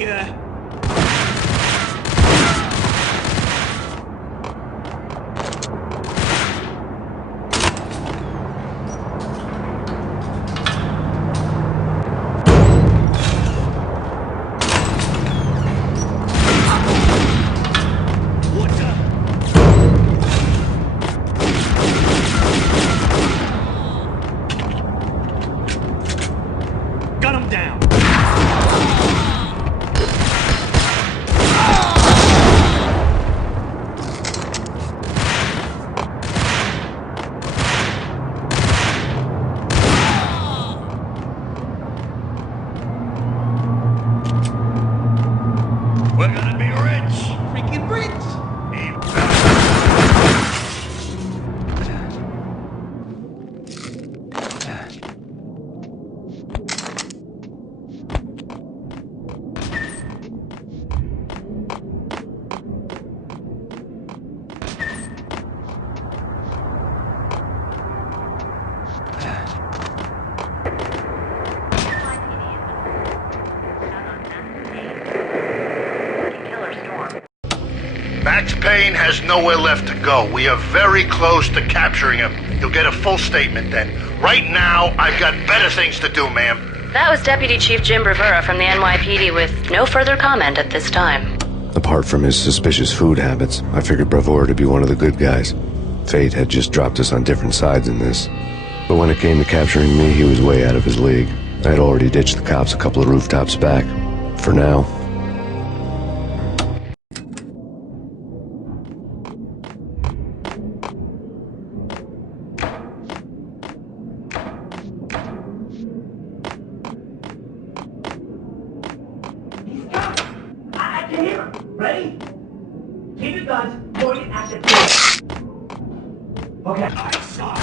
ya. Gun him down! We're gonna be rich! Freaking rich! Max Payne has nowhere left to go. We are very close to capturing him. You'll get a full statement then. Right now, I've got better things to do, ma'am. That was Deputy Chief Jim Bravura from the NYPD with no further comment at this time. Apart from his suspicious food habits, I figured Bravura to be one of the good guys. Fate had just dropped us on different sides in this. But when it came to capturing me, he was way out of his league. I had already ditched the cops a couple of rooftops back. For now. I can hear him. Ready? Keep your guns pointed at the door. Okay. I saw.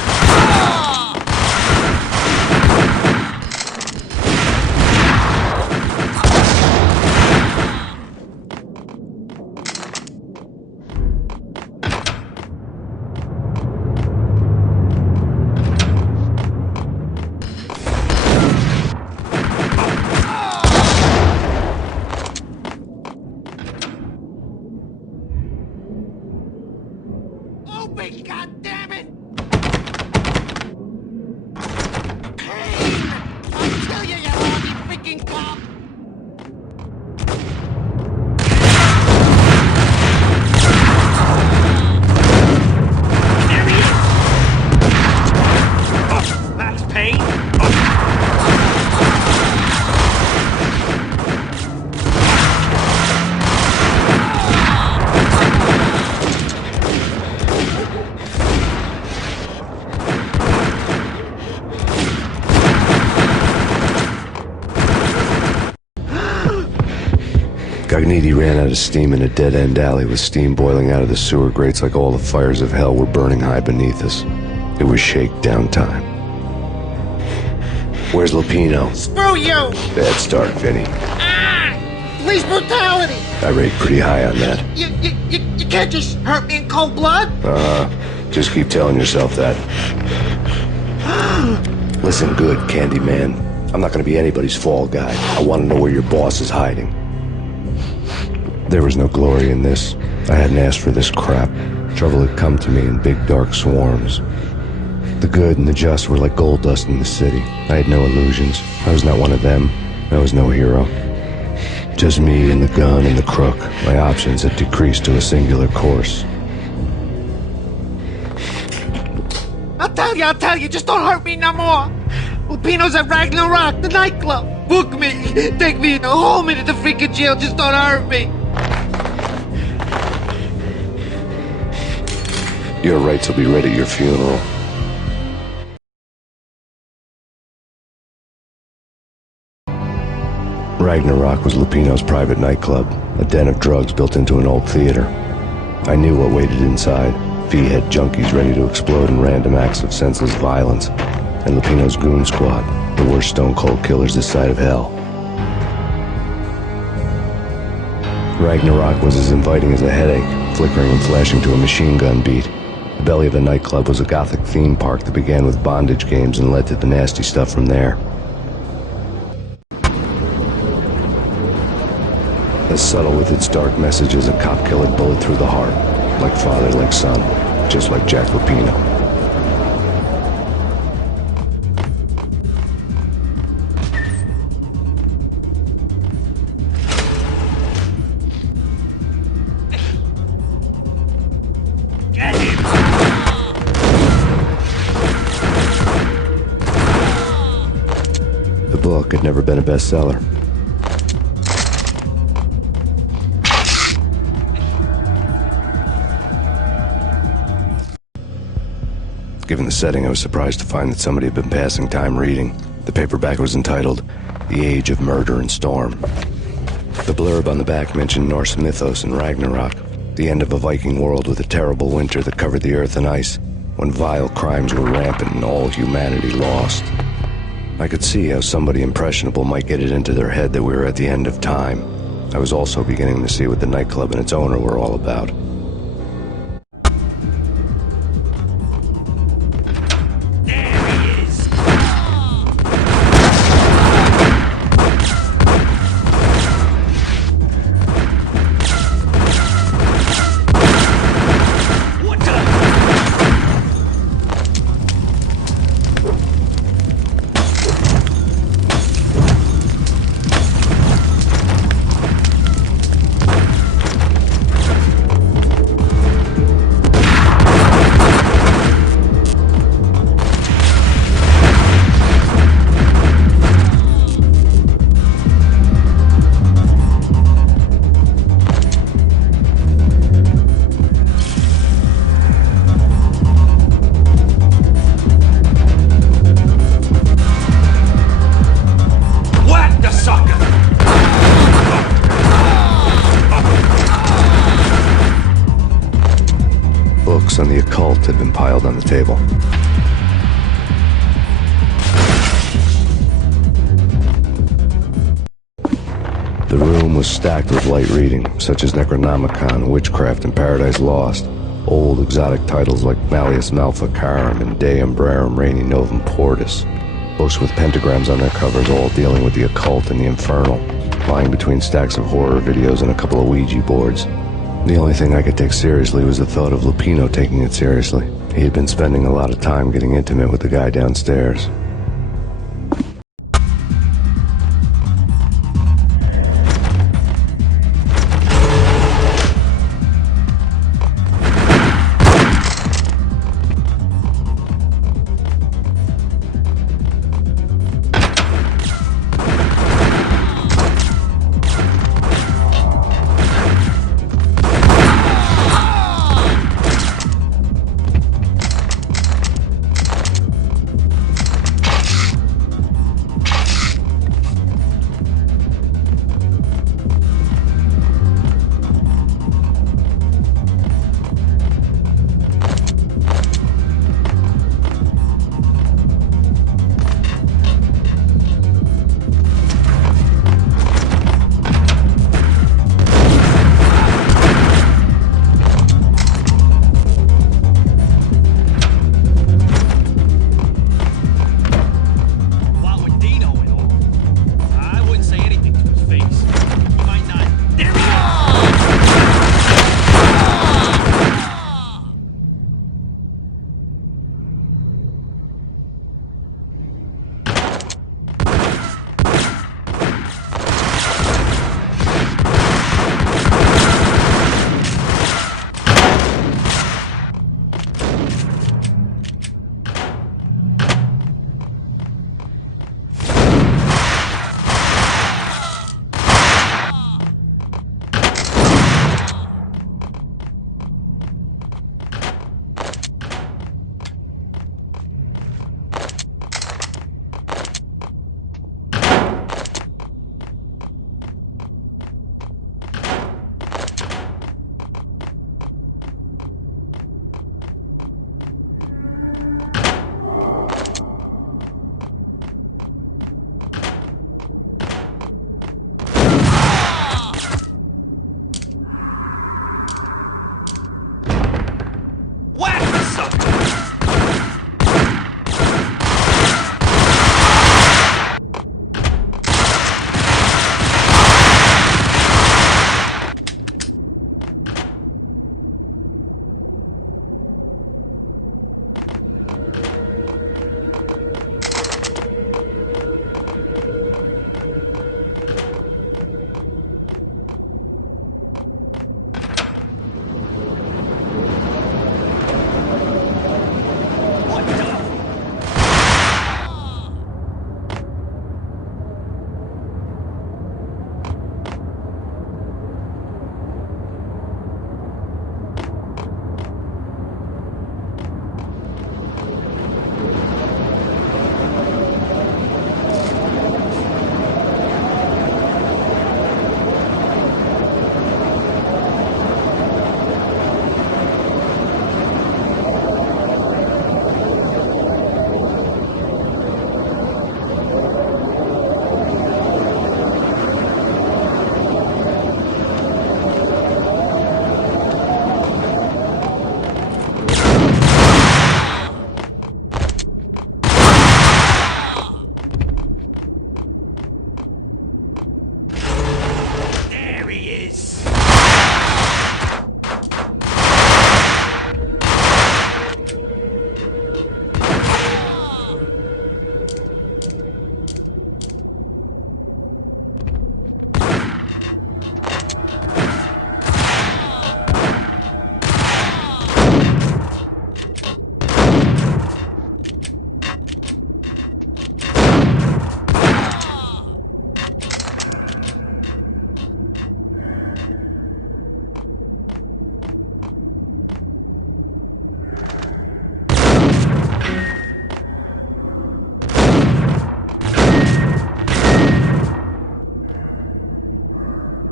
Open, goddammit! Payne! I'll kill you, you horny freaking cop! There he is! Oh, Max Payne? Cogniti ran out of steam in a dead-end alley with steam boiling out of the sewer grates like all the fires of hell were burning high beneath us. It was shakedown time. Where's Lupino? Screw you! Bad start, Vinny. Ah! Police brutality! I rate pretty high on that. You can't just hurt me in cold blood! Just keep telling yourself that. Listen good, Candyman. I'm not gonna be anybody's fall guy. I want to know where your boss is hiding. There was no glory in this. I hadn't asked for this crap. Trouble had come to me in big dark swarms. The good and the just were like gold dust in the city. I had no illusions. I was not one of them. I was no hero. Just me and the gun and the crook. My options had decreased to a singular course. I'll tell you, just don't hurt me no more. Lupino's at Ragnarok, the nightclub. Book me, take me, hold me to the freaking jail, just don't hurt me. Your rights will be read at your funeral. Ragnarok was Lupino's private nightclub, a den of drugs built into an old theater. I knew what waited inside. V-head junkies ready to explode in random acts of senseless violence. And Lupino's goon squad, the worst stone-cold killers this side of hell. Ragnarok was as inviting as a headache, flickering and flashing to a machine gun beat. The belly of the nightclub was a gothic theme park that began with bondage games and led to the nasty stuff from there. as subtle with its dark message as a cop-killer bullet through the heart. Like father, like son, just like Jack Lupino. Get him! The book had never been a bestseller. Given the setting, I was surprised to find that somebody had been passing time reading. The paperback was entitled, The Age of Murder and Storm. The blurb on the back mentioned Norse mythos and Ragnarok, the end of a Viking world with a terrible winter that covered the earth in ice, when vile crimes were rampant and all humanity lost. I could see how somebody impressionable might get it into their head that we were at the end of time. I was also beginning to see what the nightclub and its owner were all about. Books on the occult had been piled on the table. The room was stacked with light reading, such as Necronomicon, Witchcraft, and Paradise Lost. Old exotic titles like Malleus Maleficarum and De Umbrarum Reini Novum Portis. Books with pentagrams on their covers, all dealing with the occult and the infernal, lying between stacks of horror videos and a couple of Ouija boards. The only thing I could take seriously was the thought of Lupino taking it seriously. He had been spending a lot of time getting intimate with the guy downstairs.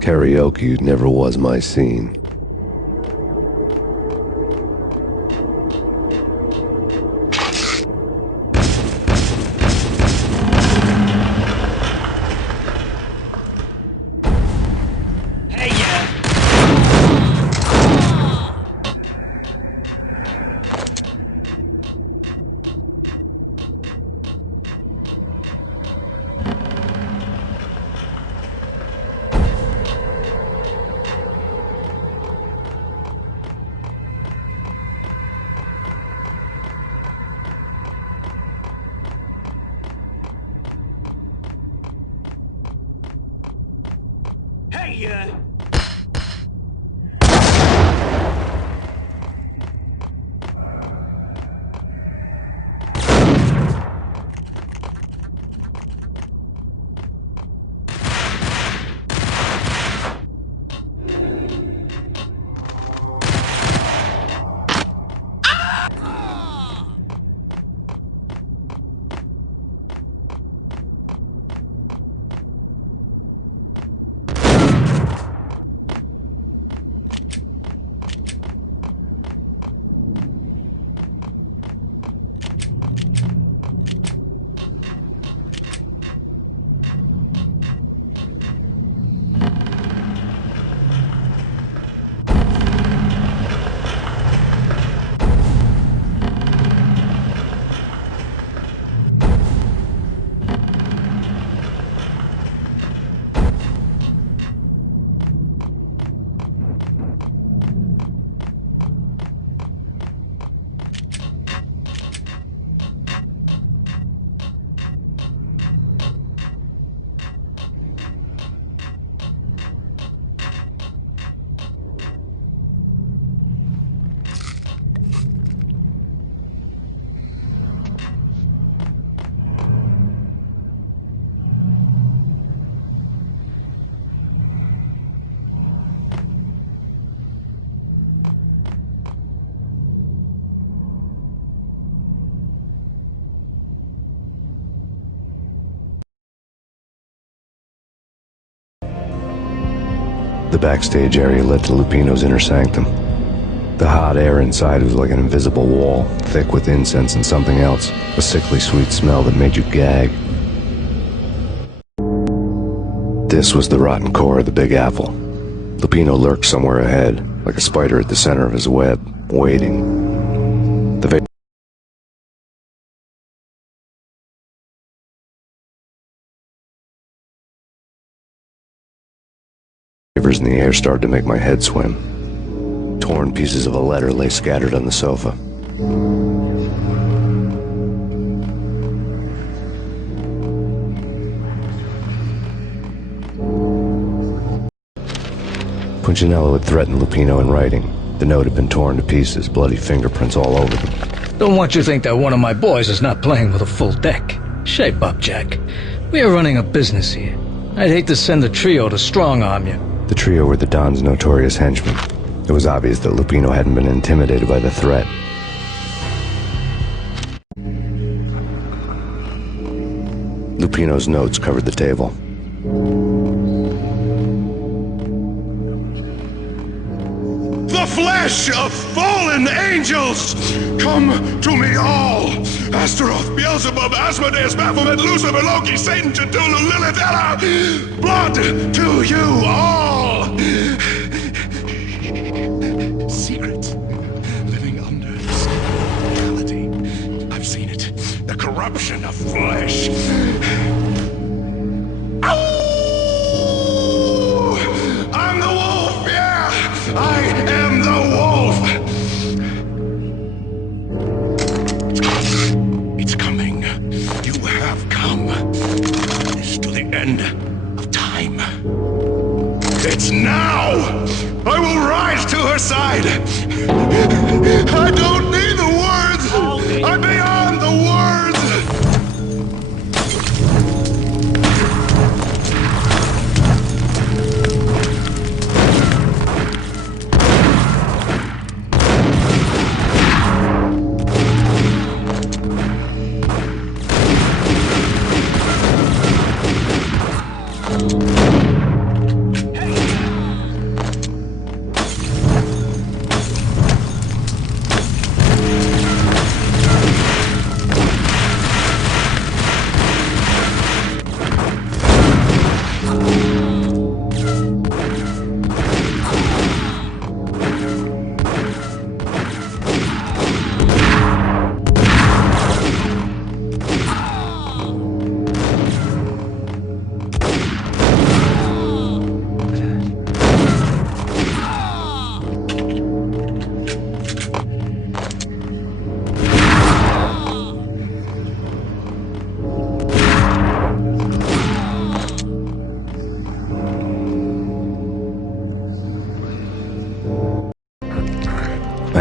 Karaoke never was my scene. The backstage area led to Lupino's inner sanctum. The hot air inside was like an invisible wall, thick with incense and something else, a sickly sweet smell that made you gag. This was the rotten core of the Big Apple. Lupino lurked somewhere ahead, like a spider at the center of his web, waiting. The vapors in the air started to make my head swim. Torn pieces of a letter lay scattered on the sofa. Punchinello had threatened Lupino in writing. The note had been torn to pieces, bloody fingerprints all over them. Don't want you to think that one of my boys is not playing with a full deck. Shape up, Jack. We are running a business here. I'd hate to send the trio to strong-arm you. The trio were the Don's notorious henchmen. It was obvious that Lupino hadn't been intimidated by the threat. Lupino's notes covered the table. The flesh of fallen angels! Come to me all! Astaroth, Beelzebub, Asmodeus, Baphomet, Lucifer, Loki, Satan, Cthulhu, Lilith, Ella! Blood to you all! Secret. Living under this reality. I've seen it. The corruption of flesh. I'm the wolf, yeah! I am the wolf! It's coming. You have come. It's to the end of time. It's now! I will rise to her side! I don't need the words! I'm beyond the words!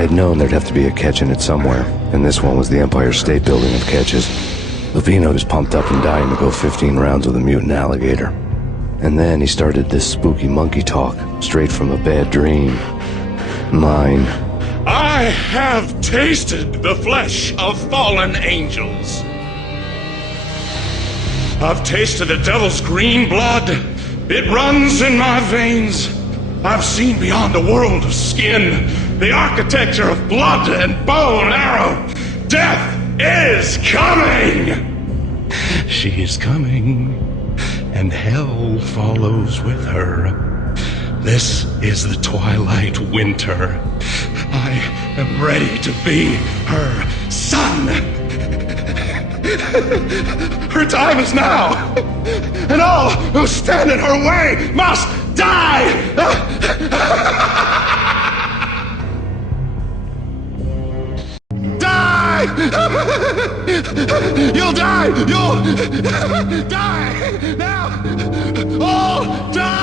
had known there'd have to be a catch in it somewhere, and this one was the Empire State Building of catches. Lupino was pumped up and dying to go 15 rounds with a mutant alligator. And then he started this spooky monkey talk, straight from a bad dream. Mine. I have tasted the flesh of fallen angels. I've tasted the devil's green blood. It runs in my veins. I've seen beyond the world of skin, the architecture of blood and bow and arrow. Death is coming! She is coming, and hell follows with her. This is the twilight winter. I am ready to be her son. Her time is now, and all who stand in her way must die! Die! You'll die! You'll die! Now! All die!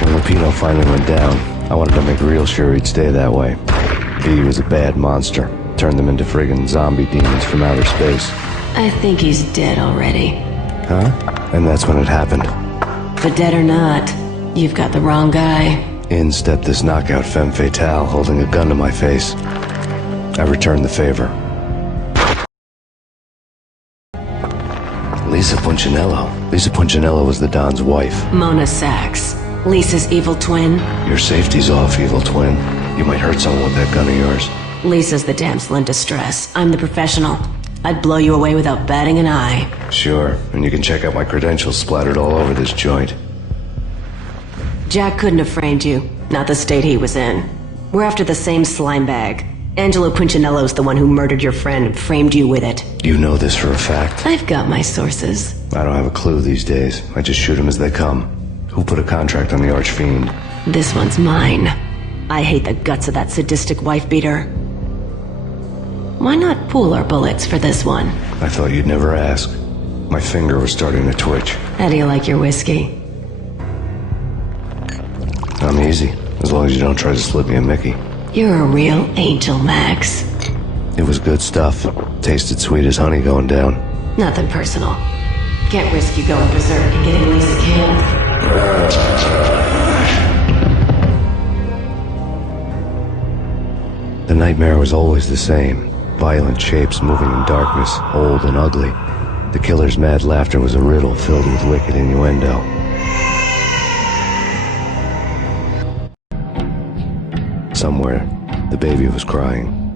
When Lupino finally went down, I wanted to make real sure he'd stay that way. V was a bad monster. Turned them into friggin' zombie demons from outer space. I think he's dead already. Huh? And that's when it happened. But dead or not, you've got the wrong guy. In stepped this knockout femme fatale, holding a gun to my face. I returned the favor. Lisa Punchinello. Lisa Punchinello was the Don's wife. Mona Sachs. Lisa's evil twin. Your safety's off, evil twin. You might hurt someone with that gun of yours. Lisa's the damsel in distress. I'm the professional. I'd blow you away without batting an eye. Sure, and you can check out my credentials splattered all over this joint. Jack couldn't have framed you. Not the state he was in. We're after the same slime bag. Angelo Punchinello's the one who murdered your friend and framed you with it. You know this for a fact. I've got my sources. I don't have a clue these days. I just shoot them as they come. Who put a contract on the Archfiend? This one's mine. I hate the guts of that sadistic wife-beater. Why not pool our bullets for this one? I thought you'd never ask. My finger was starting to twitch. How do you like your whiskey? I'm easy, as long as you don't try to slip me a Mickey. You're a real angel, Max. It was good stuff. Tasted sweet as honey going down. Nothing personal. Can't risk you going berserk and getting Lisa killed. The nightmare was always the same. Violent shapes moving in darkness, old and ugly. The killer's mad laughter was a riddle filled with wicked innuendo. Somewhere, the baby was crying.